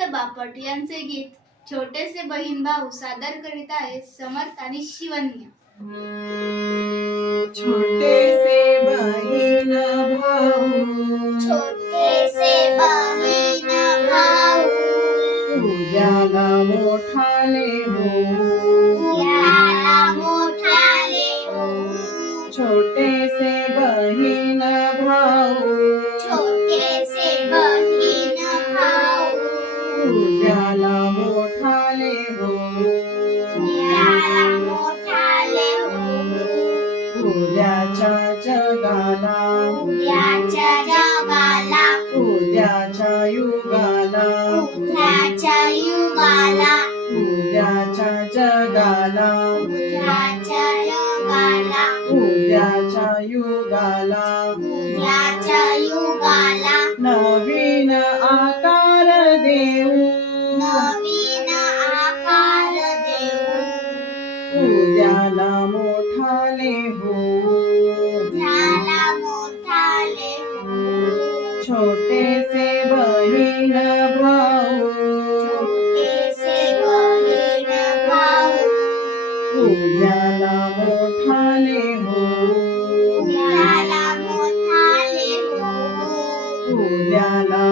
श्रीमंत बापट यांचे गीत छोटेसे बहीण भाऊ सादर करीत आहे समर्थ आणि शिवन्य. छोटेसे बहीण भाऊ, छोटेसे बहीण भाऊ, उद्याला मोठाले होऊ, उद्याला मोठाले होऊ. छोटेसे बहीण भाऊ, छोटेसे बहीण भाऊ, उद्याला मोठाले होऊ, उद्याला मोठाले होऊ. उद्याच्या जगाला, उद्याच्या जगाला, उद्याच्या युगाला, उद्याच्या युगाला, उद्याच्या जगाला, उद्याच्या जगाला, उद्याच्या युगाला उद्याच्या युगाला नवीन आकार देऊ, नवीन आकार देऊ. उद्याला मोठाले होऊ. उद्याला मोठाले होऊ. छोटेसे बहीण भाऊ, छोटेसे बहीण भाऊ, उद्याला मोठाले होऊ, उद्याला मोठाले होऊ. उद्याला